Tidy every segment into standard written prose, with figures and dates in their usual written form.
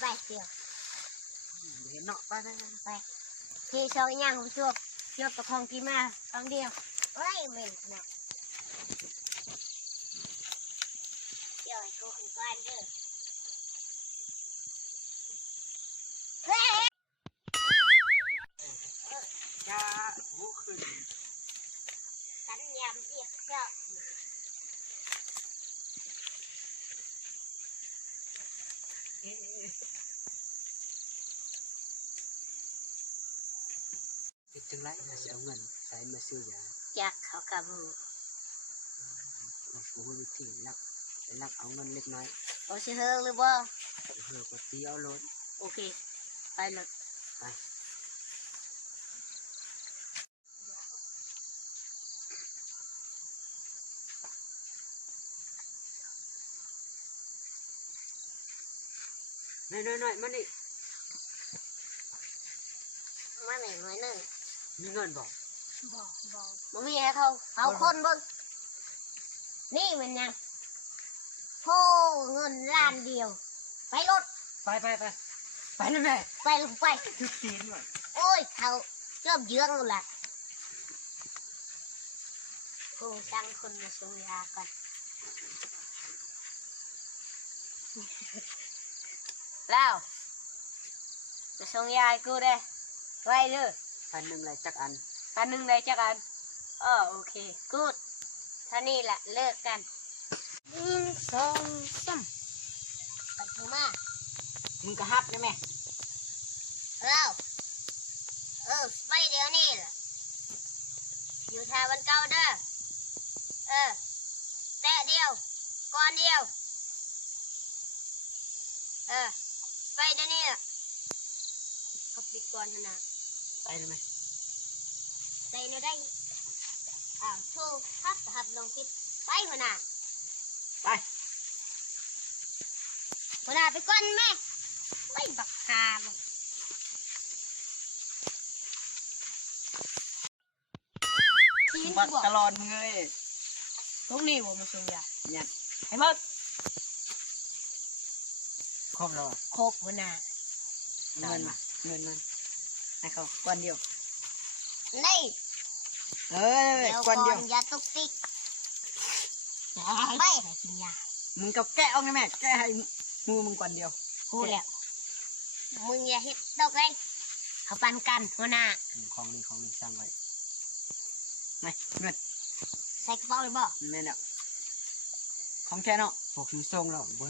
ไปเดี๋ยวเห็นเนาะไปที่ซอยย่างผู้ชมยกประคองที่มาครั้งเดียวเฮ้ยเหม็นนะเดี๋ยวให้กูขึ้นบ้านเด้อจะหูขึ้นสัญญาณเรียกเจ้าเป็นจังไรมาเอาเงินใส่มาซื้อยาจากเขากับหูโอ้โหวิธีลักเอาเงินเล็กน้อยโอ้ชิเฮอหรือบ่เฮอก็ตีเอารถโอเคไปเลยไปน้อยมานี่มาหนึ่งหน่อยหนึ่งมีเงินบอกบ่มีให้เขาคนเบิ่งนี่มันยังโธ่เงินล้านเดียวไปรถไปเลยแม่ไปลงไปทึกตีนว่ะโอ้ยเขาเริ่มเยื้องแล้วล่ะกูสั่งคนมาส่งยาก่อนแล้วจะส่งยาให้กูได้ไว้เด้อ1,000เลยจักอัน1,000ได้จักอันโอเคกูดท่านี้แหละเลิกกัน1 2 3ไปกูมามึงก็ฮับได้ไหมแล้วไปเดี๋ยวนี้ล่ะอยู่ท่าวันเก่าเด้อแตะเดียวก่อนเดียวไปเดี๋ยวนี้ล่ะเขาปิดก่อนนะไปเลยไหมใส่หนูได้โชว์หับลงคิดไปหัวหน้าไปหัวหน้าไปก่อนแม่ไม่บักคาบ่บัดตลอดมึงเลยตรงนี้บ่มาส่งยาเนี่ยให้เบิดครบแล้วครบหัวหน้าเงินมันให้เขาก้อนเดียวนี่ก้อนเดียวยาตุกติกไปให้กินยามึงก็แกะเอาไงแม่แกะให้มือมึงก้อนเดียวพูดแล้วมึงอย่าเฮ็ดดอกเลยเขาปันกันหัวหน้าของนี่สร้างไว้ไม่เงินใส่กระเป๋าเลยบ่แม่เนี่ยของแค่เนาะพวกคือทรงเราบ่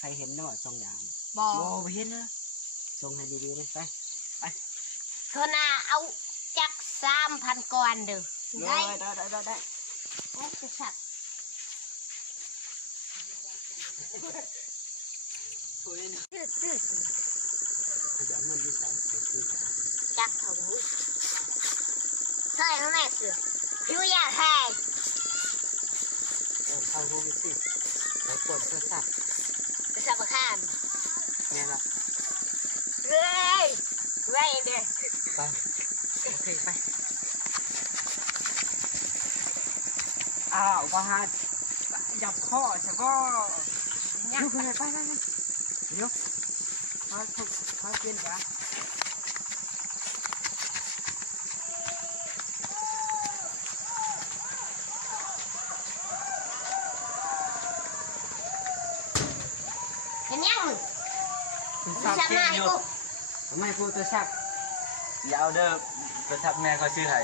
ใครเห็นเนาะทรงอย่างบ่เห็นนะทรงให้ดีๆเลยไปหัวหน้าเอาจัก3,000ก่อนเด้อได้โอ้จะสับสวยนะจะเอาเงินที่ใส่จักเขาหูใช่ข้างในเสือผิวยาแทงเอาหูวิธีไปกดโทรศัพท์ประคามแม่ละเร่เด้อไปโอเคไปว่าจับข้อใช่ป่ะเนี่ยไปเดี๋ยวเขาเปลี่ยนจ้ะเห็นยังซับเก่งอยู่ไม่พูดตัวซับอย่าเอาเด้อตัวซับแม่เขาชื่อไทย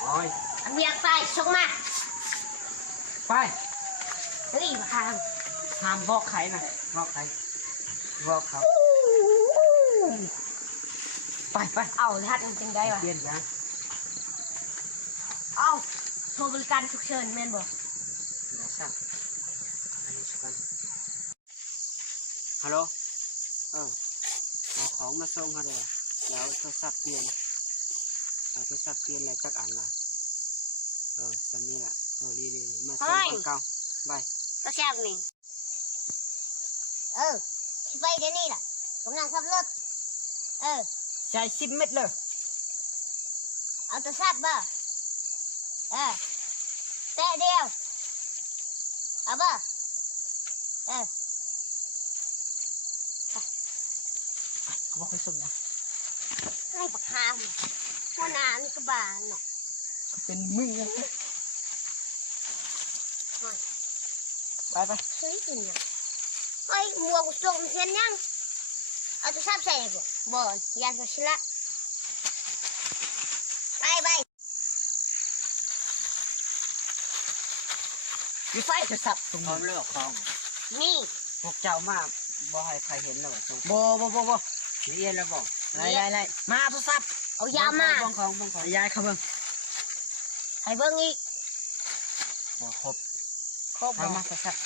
โอ้ยเมียไปชกมาไปเฮ้ยมาทางห้ามบอกใครนะบอกใครบอกเขาไปเอาทัดมันจึงได้วะเปลี่ยนจ้ะเอาโทรบริการฉุกเฉินแม่นบอกเดี๋ยวซับอันนี้ชุกันฮัลโหลเอาของมาส่งเขาเลยเดี๋ยวโทรศัพท์เปลี่ยนอะไรจักอันล่ะสันนี้ล่ะดีมาส่งคนเก่าไปก็แซ่บนี่ชิไปเดี๋ยวนี้ล่ะกำลังขับรถใจ10 เม็ดเลยเอาตัวซับบ่แตะเดียวเอาบ่ ก็บ่ค่อยสนนะ ให้ปักหามหัวหน้านี่ก็บานเนาะ เป็นมึงนะไปไป ใช่จริงอ่ะเฮ้ยหมวกส่งเสียนยังเอาจะซับใส่บ่บ่ยานก็ชิละไป อยู่ไฟจะสับตรง พร้อม นี้ เลิกคลอง นี่ พวกเจ้ามาบ่ให้ใครเห็นแล้วตรงบ่ เรียนแล้วบอก ไล่มาโทรศัพท์ เอายามา บ้องของยายเขาเบิ่ง ให้เบิ่งอีก บ่ครบ ครบ เอา บ่ มาโทรศัพท์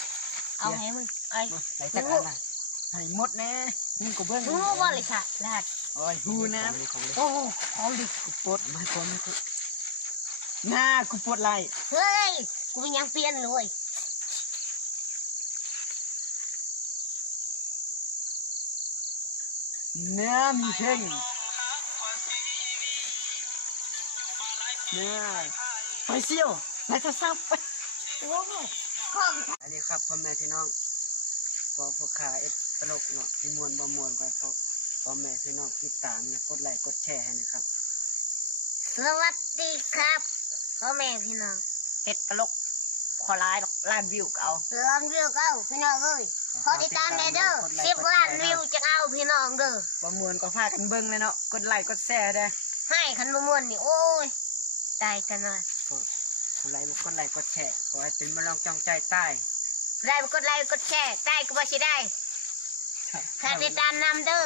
เอาให้มึงไอ้ ไหนจักอันน่ะให้หมดแน่มึงก็เบิ่ง มึงรู้บ่เลยค่ะลาด โอ้ยฮูนะ ของเล่น โอ้โห เอาดิกูปวดไม่กูหน้ากูปวดไหล่ เฮ้ยกูยังเปลี่ยนเลย เนื้อมีเพ่งเนื้อไปเสี่ยวไหนโทรศัพท์ไป โอ้โหของ อันนี้ครับพ่อแม่พี่น้องพวกขาเอ็ดตลกเนาะที่มวนบ่มวนกันเขาพ่อแม่พี่น้องติดตามเนี่ยกดไลค์กดแชร์ให้นะครับ สวัสดีครับพ่อแม่พี่น้อง เอ็ดตลกขอไลน์ล้านวิวก็เอา ล้านวิวก็เอาพี่น้องเอ้ยขอติดตามเด้อ10 ล้านวิวจะเอาพี่น้องเด้อ บ่มวนก็พากันเบิ่งเลยเนาะกดไลค์กดแชร์ได้ ให้คันบ่ม่วนนี่โอ้ยตายกันเลย กดไลค์กดแชร์ขอให้เป็นมาลองจองใจใต้ ได้กดไลค์กดแชร์ได้ก็บ่สิได้ถ้าติดตามนำเด้อ